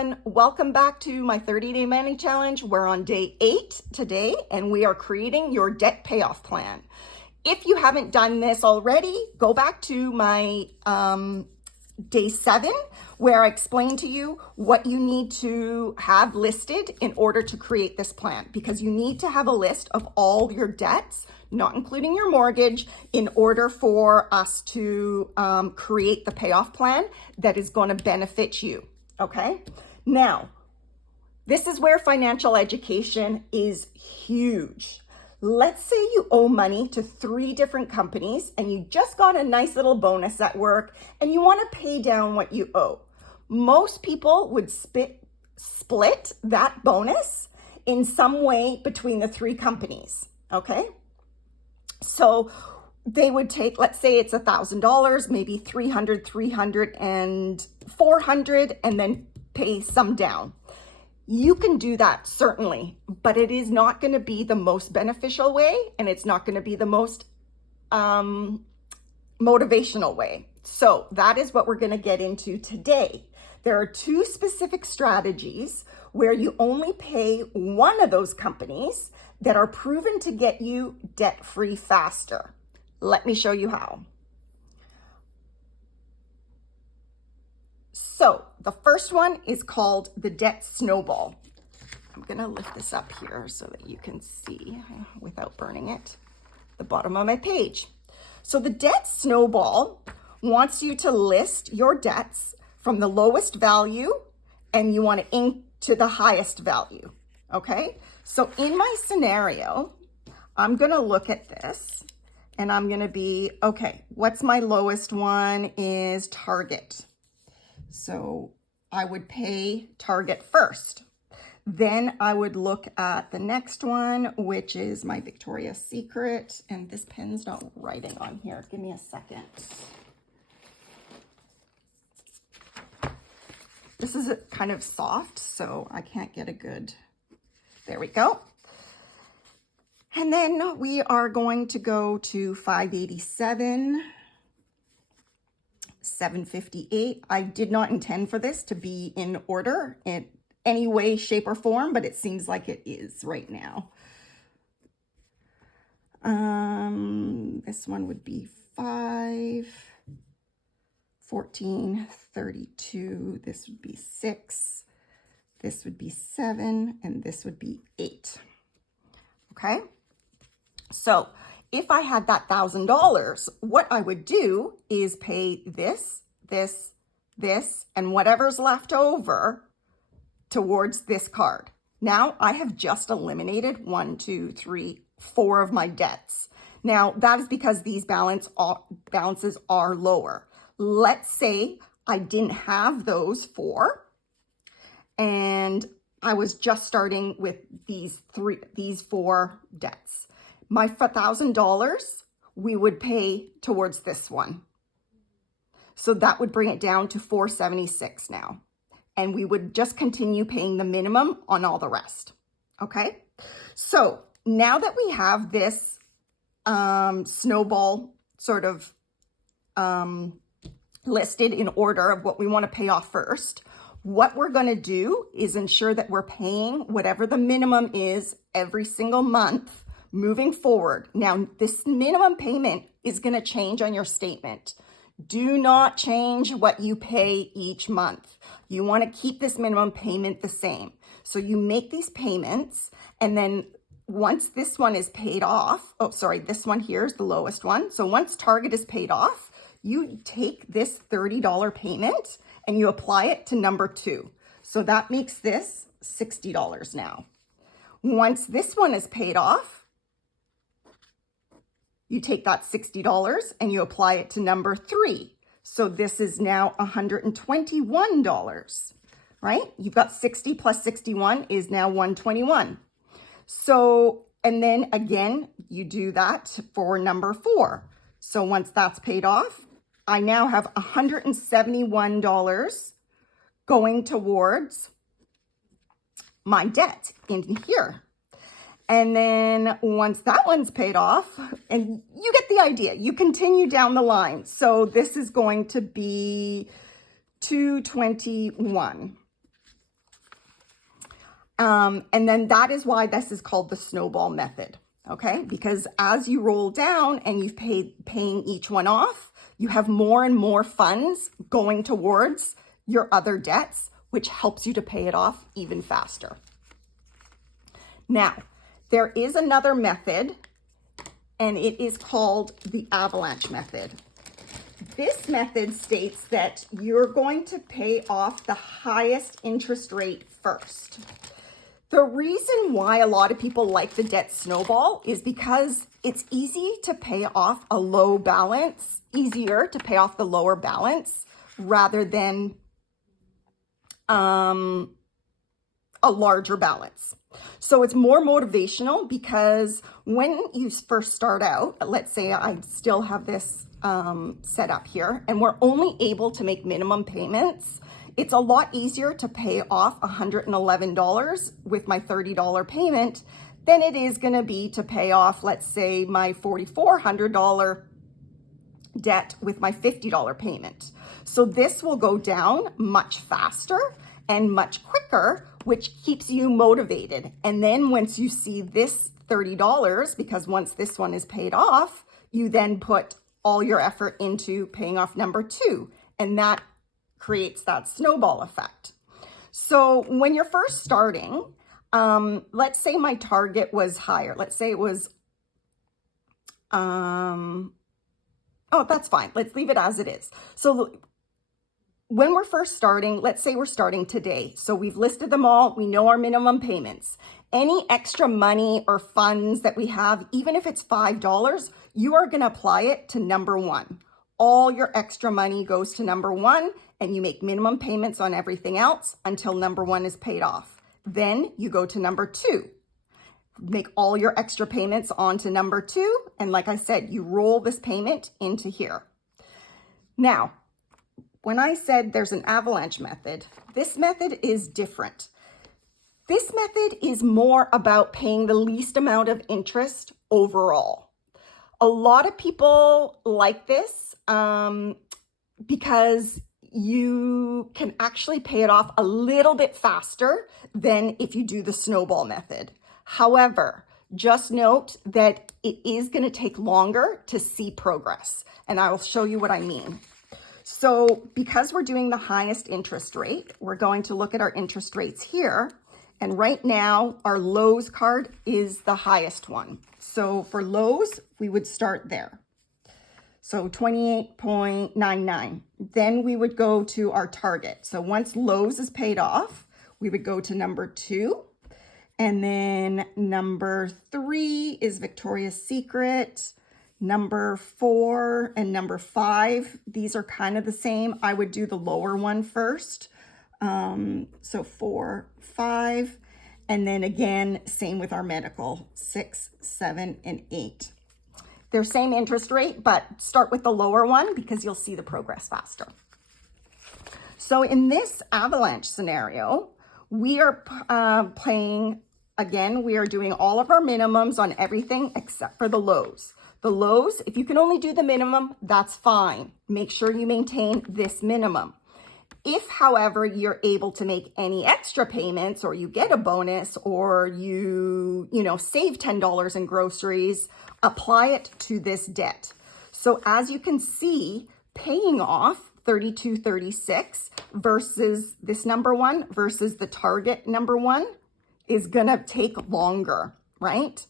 everyone. Welcome back to my 30-day money challenge. We're on day 8 today, and we are creating your debt payoff plan. If you haven't done this already, go back to my day 7, where I explain to you what you need to have listed in order to create this plan, because you need to have a list of all your debts, not including your mortgage, in order for us to create the payoff plan that is going to benefit you. Okay. Now, this is where financial education is huge. Let's say you owe money to 3 different companies and you just got a nice little bonus at work and you want to pay down what you owe. Most people would split that bonus in some way between the 3 companies. Okay. So they would take, let's say it's $1,000, maybe $300, and $400, and then pay some down. You can do that, certainly, but it is not going to be the most beneficial way, and it's not going to be the most motivational way. So that is what we're going to get into today. There are 2 specific strategies where you only pay one of those companies that are proven to get you debt-free faster. Let me show you how. So the first one is called the debt snowball. I'm gonna lift this up here so that you can see without burning it, the bottom of my page. So the debt snowball wants you to list your debts from the lowest value, and you want to to the highest value. Okay, so in my scenario, I'm gonna look at this and I'm gonna be, okay, what's my lowest one is Target. So I would pay Target first. Then I would look at the next one, which is my Victoria's Secret. And this pen's not writing on here. Give me a second. This is kind of soft, so I can't get a good, there we go. And then we are going to go to 587, 758. I did not intend for this to be in order in any way, shape, or form, but it seems like it is right now. This one would be 5, 14, 32. This would be 6. This would be 7, and this would be 8. Okay. So if I had that $1,000, what I would do is pay this, this, this, and whatever's left over towards this card. Now I have just eliminated 1, 2, 3, 4 of my debts. Now that is because these balances are lower. Let's say I didn't have those 4 and I was just starting with these 4 debts. My $1,000, we would pay towards this one. So that would bring it down to $476 now. And we would just continue paying the minimum on all the rest. Okay. So now that we have this snowball sort of listed in order of what we want to pay off first, what we're going to do is ensure that we're paying whatever the minimum is every single month moving forward. Now, this minimum payment is going to change on your statement. Do not change what you pay each month. You want to keep this minimum payment the same. So you make these payments, and then once this one is paid off, this one here is the lowest one. So once Target is paid off, you take this $30 payment and you apply it to number 2. So that makes this $60 now. Once this one is paid off, you take that $60 and you apply it to number 3. So this is now $121, right? You've got 60 plus 61 is now 121. So, and then again, you do that for number 4. So once that's paid off, I now have $171 going towards my debt in here. And then once that one's paid off, and you get the idea, you continue down the line. So this is going to be $221. And then that is why this is called the snowball method, okay? Because as you roll down and you've paying each one off, you have more and more funds going towards your other debts, which helps you to pay it off even faster. Now, there is another method, and it is called the avalanche method. This method states that you're going to pay off the highest interest rate first. The reason why a lot of people like the debt snowball is because it's easy to pay off a low balance, easier to pay off the lower balance rather than a larger balance. So it's more motivational because when you first start out, let's say I still have this set up here and we're only able to make minimum payments, it's a lot easier to pay off $111 with my $30 payment than it is going to be to pay off, let's say, my $4,400 debt with my $50 payment. So this will go down much faster and much quicker, which keeps you motivated. And then once you see this $30, because once this one is paid off, you then put all your effort into paying off number 2, and that creates that snowball effect. So when you're first starting, let's say my target was higher. Let's say it was, oh, that's fine. Let's leave it as it is. So when we're first starting, let's say we're starting today. So we've listed them all. We know our minimum payments. Any extra money or funds that we have, even if it's $5, you are going to apply it to number 1. All your extra money goes to number 1, and you make minimum payments on everything else until number 1 is paid off. Then you go to number 2. Make all your extra payments onto number 2. And like I said, you roll this payment into here. Now, when I said there's an avalanche method, this method is different. This method is more about paying the least amount of interest overall. A lot of people like this because you can actually pay it off a little bit faster than if you do the snowball method. However, just note that it is going to take longer to see progress, and I will show you what I mean. So because we're doing the highest interest rate, we're going to look at our interest rates here. And right now, our Lowe's card is the highest one. So for Lowe's, we would start there. So 28.99. Then we would go to our Target. So once Lowe's is paid off, we would go to number 2. And then number 3 is Victoria's Secret. Number 4 and number 5, these are kind of the same. I would do the lower one first. So 4, 5, and then again, same with our medical, 6, 7, and 8. They're same interest rate, but start with the lower one because you'll see the progress faster. So in this avalanche scenario, we are playing, again, we are doing all of our minimums on everything except for the lows. The lows, if you can only do the minimum, that's fine. Make sure you maintain this minimum. If, however, you're able to make any extra payments or you get a bonus or you save $10 in groceries, apply it to this debt. So as you can see, paying off $32.36 versus this number 1 versus the target number 1 is gonna take longer, right?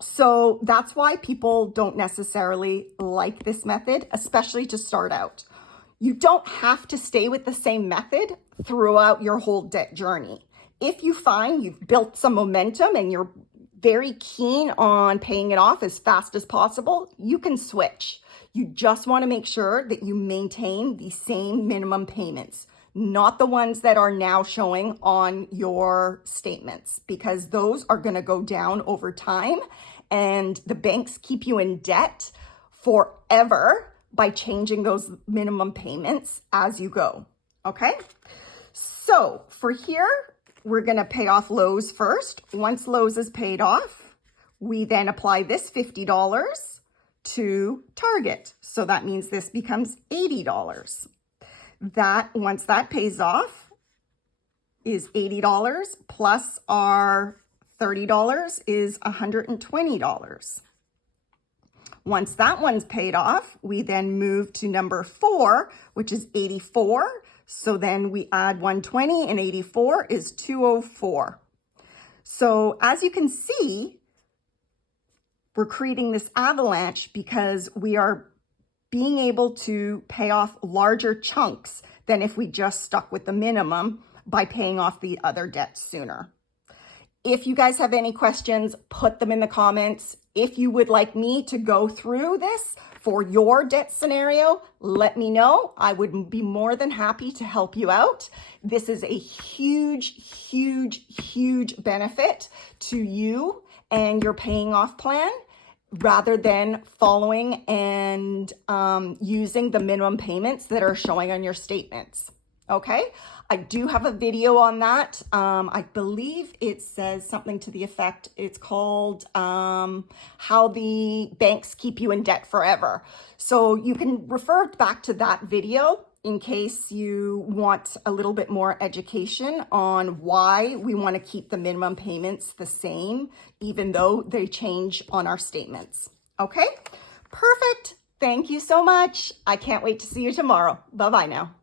So that's why people don't necessarily like this method, especially to start out. You don't have to stay with the same method throughout your whole debt journey. If you find you've built some momentum and you're very keen on paying it off as fast as possible, you can switch. You just want to make sure that you maintain the same minimum payments, not the ones that are now showing on your statements, because those are going to go down over time and the banks keep you in debt forever by changing those minimum payments as you go, okay? So for here, we're gonna pay off Lowe's first. Once Lowe's is paid off, we then apply this $50 to Target. So that means this becomes $80. Once that pays off, is $80 plus our $30 is $120. Once that one's paid off, we then move to number 4, which is 84. So then we add 120 and 84 is 204. So as you can see, we're creating this avalanche because we are being able to pay off larger chunks than if we just stuck with the minimum by paying off the other debts sooner. If you guys have any questions, put them in the comments. If you would like me to go through this for your debt scenario, let me know. I would be more than happy to help you out. This is a huge, huge, huge benefit to you and your paying off plan, rather than following and using the minimum payments that are showing on your statements. Okay, I do have a video on that. I believe it says something to the effect, it's called How the Banks Keep You in Debt Forever. So you can refer back to that video in case you want a little bit more education on why we want to keep the minimum payments the same, even though they change on our statements. Okay, perfect. Thank you so much. I can't wait to see you tomorrow. Bye-bye now.